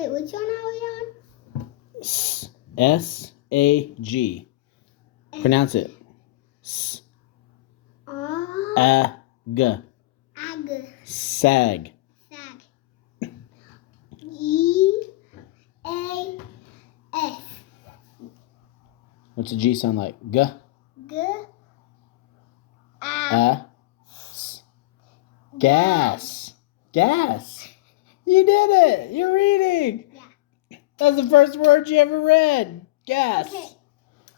Wait, which one are we on? S-A-G. Pronounce it. S-A-G. Ag. Sag. Sag. G-A-S. What's the G sound like? G. G. S. Gas. Gas. You did it. You're reading. Yeah. That's the first word you ever read. Gas. Okay.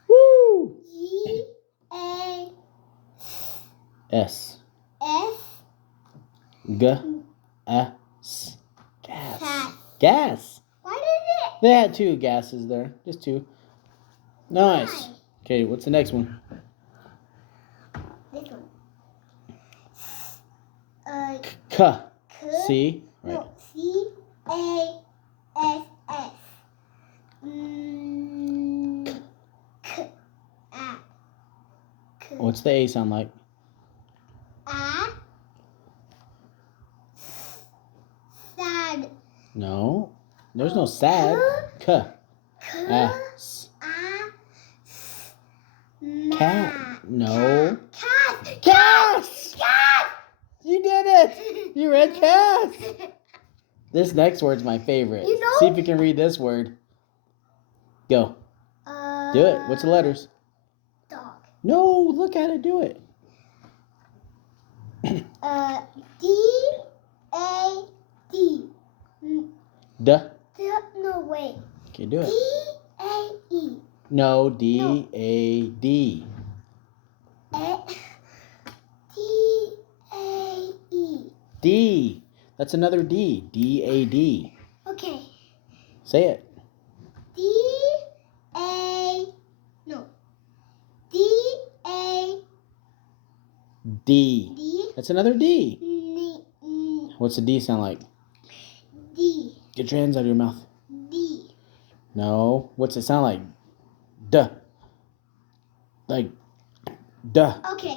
Woo. G-A-S. S. S. G-A-S. Gas. Gas. Gas. Why did it? They had two gases there. Just two. Nice. Why? Okay, what's the next one? This one. K. C. Right. No, C-A-S-S. K. What's the A sound like? Sad. No. There's no sad. K. S. Cat. No. Cat. Gas! Cat. You did it! You read gas! This next word's my favorite. You know? See if you can read this word. Go. Do it. What's the letters? Dog. No, look at it. Do it. D-A-D. Duh. No, wait. Okay, do it. D-A-E. No, D-A-D. D-A-E. D. That's another D. D-A-D. Okay. Say it. No. D-A. D. D. That's another D. N. What's the D sound like? D. Get your hands out of your mouth. D. No. What's it sound like? Duh. Like, duh. Okay.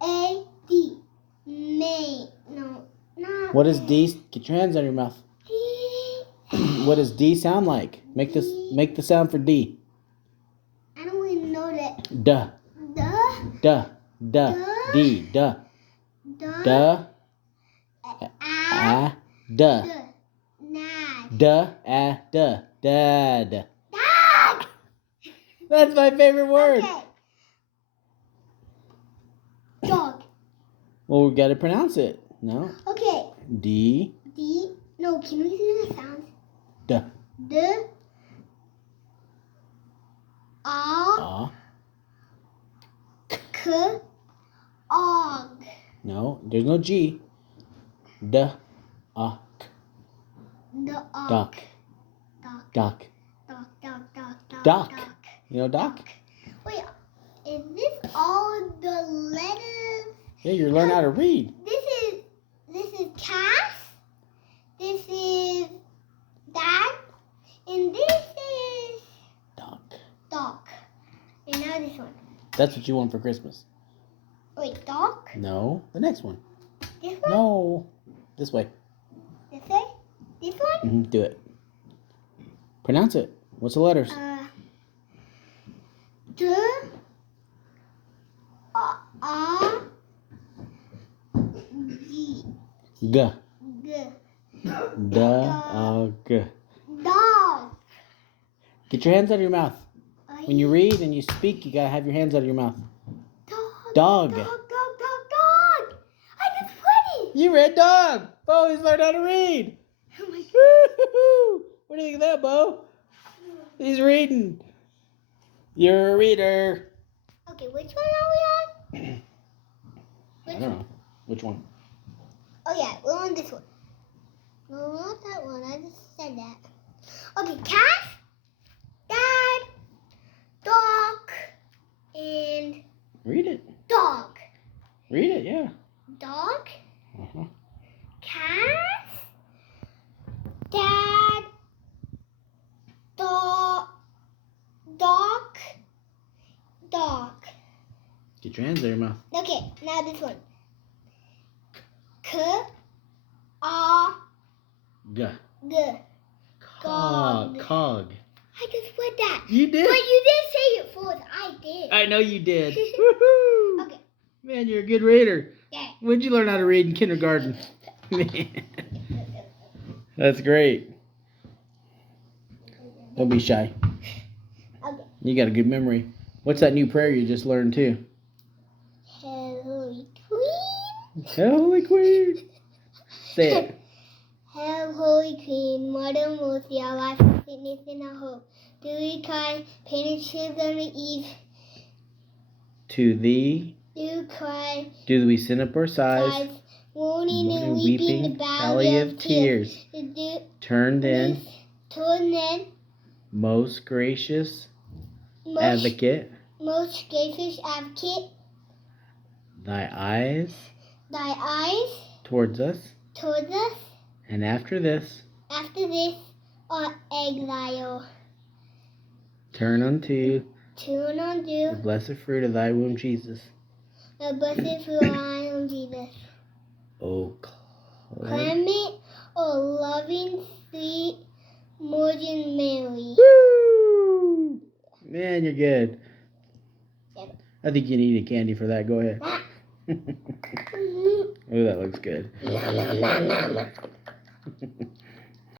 D-A-D. May. No. Not What is D? Get your hands out of your mouth. D. What does D sound like? Make the sound for D. I don't even know that. Duh. Duh. Duh. Duh. D. Duh. Duh. Duh. Ah. Duh. Nad. Duh. Duh. Dad. Dad. That's my favorite word. Okay. Dog. Well, we gotta pronounce it. No. Okay. D. D. No, can we do the sounds? Duh. D. Ah. K. Og. No, there's no G. Duh. The Duck. Duck. Duck. Duck. Duck. You know duck? Wait, is this all the letters? Yeah, you learn how to read. This is cat. This is dad. And this is Duck. dog. And now this one. That's what you want for Christmas. Wait, dog? No, the next one. This one? No, this way. This way? This one? Do it. Pronounce it. What's the letters? D. G. G. G. Dog. Dog. Get your hands out of your mouth. When you read and you speak, you gotta have your hands out of your mouth. Dog. Dog. Dog. I did 20. You read dog. Bo, he's learned how to read. Oh my God. Woo-hoo-hoo. What do you think of that, Bo? He's reading. You're a reader. Okay, which one are we on? I don't know. Which one? Oh yeah, we're on this one. No, not that one. I just said that. Okay, cat, dad, dog, and Read it. dog. Read it, yeah. Dog, Uh-huh. cat, dad, dog, dog. Get your hands out of your mouth. Okay, now this one. K, A. G. G. Cog. Gog. Cog. I just put that. You did? But you didn't say it first. I did. I know you did. Woohoo! Okay. Man, you're a good reader. Yeah. When'd you learn how to read in kindergarten? That's great. Don't be shy. Okay. You got a good memory. What's that new prayer you just learned too? Holy Queen. Holy Queen. Say it. Hail, Holy Queen, Mother Mercy, our life, our fitness, and our hope. Do we cry, painted children of Eve? To thee Do cry, do we send up our sighs, sighs, mourning and mourning, weeping, the weeping, valley of tears. Do Turn then, turn then, most gracious most, advocate, most gracious advocate, thy eyes thy eyes towards us, towards us, and after this, our exile. turn unto Turn unto the blessed fruit of thy womb, Jesus. the blessed fruit of thy womb, Jesus. O Clement, O loving, sweet Virgin Mary. Woo! Man, you're good. Yep. I think you need a candy for that. Go ahead. Ah. Oh, that looks good.